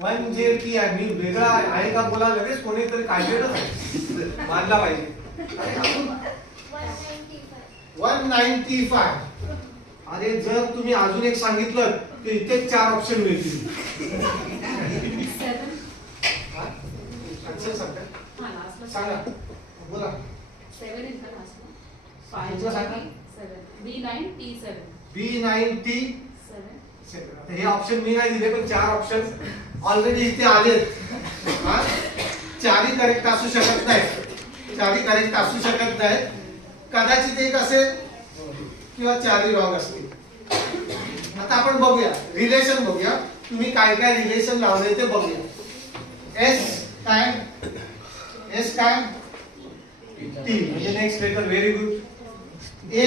One जे T आहे, मी वेगळा आहे का बोला, लगेच कोणीतरी काढलेलं मानला पाहिजे. 195. अरे जर तुम्ही अजून एक सांगितलं तर इथे 4 ऑप्शन मिळतील. सांगा बोला. 7 is the last one. 5 तुमचं सांगा. B9T7. B9T7. हे ऑप्शन मी नाही दिले, पण 4 ऑप्शन ऑलरेडी इथे आलेत. हा, 4ही करेक्ट असू शकत नाही, 4ही करेक्ट असू शकत नाही, कदाचित एक असेल किंवा 4ही रॉंग असतील. आता आपण बघूया, रिलेशन बघूया, तुम्ही काय काय रिलेशन लावले ते बघूया. एस काय, एस काय, टी म्हणजे नेक्स्ट लेटर. Very good. ए